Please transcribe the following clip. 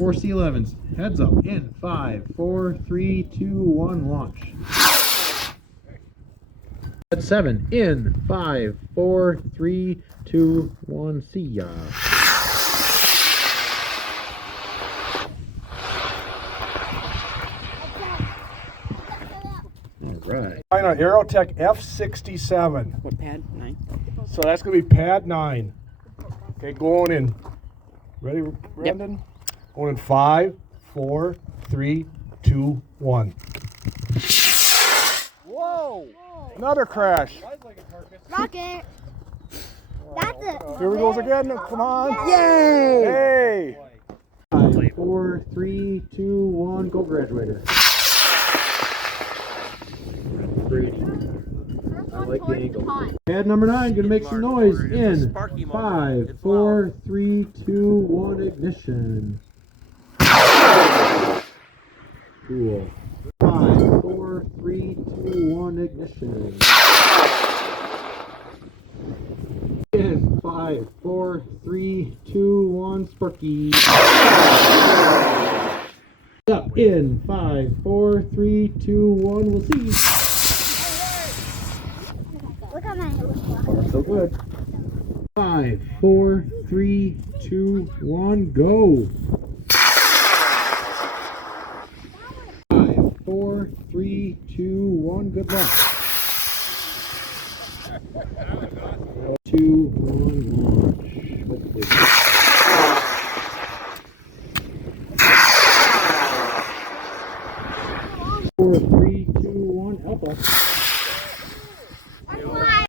4 C11s. Heads up in 5, 4, 3, 2, 1, launch. At 7 in 5, 4, 3, 2, 1, see ya. Alright. On Aerotech F67. What pad? 9? So that's going to be pad 9. Okay, going in. Ready, Brandon? Yep. Going in 5, 4, 3, 2, 1. Whoa! Another crash. Rocket. That's it. Here we goes again. Come on. Yay! Hey! 5, 4, 3, 2, 1, go graduator. Brady. I like the angle. Pad number 9, gonna make some noise in 5, 4, 3, 2, 1, ignition. Cool. 5, 4, 3, 2, 1, ignition. In 5, 4, 3, 2, 1, Sparky. Up in 5, 4, 3, 2, 1, we'll see. Look at my Far so good. 5, 4, 3, 2, 1, go. 5, 4, 3, 2, 1, good luck. 2, 1, launch. Hopefully. 4, 3, 2, 1, alpha.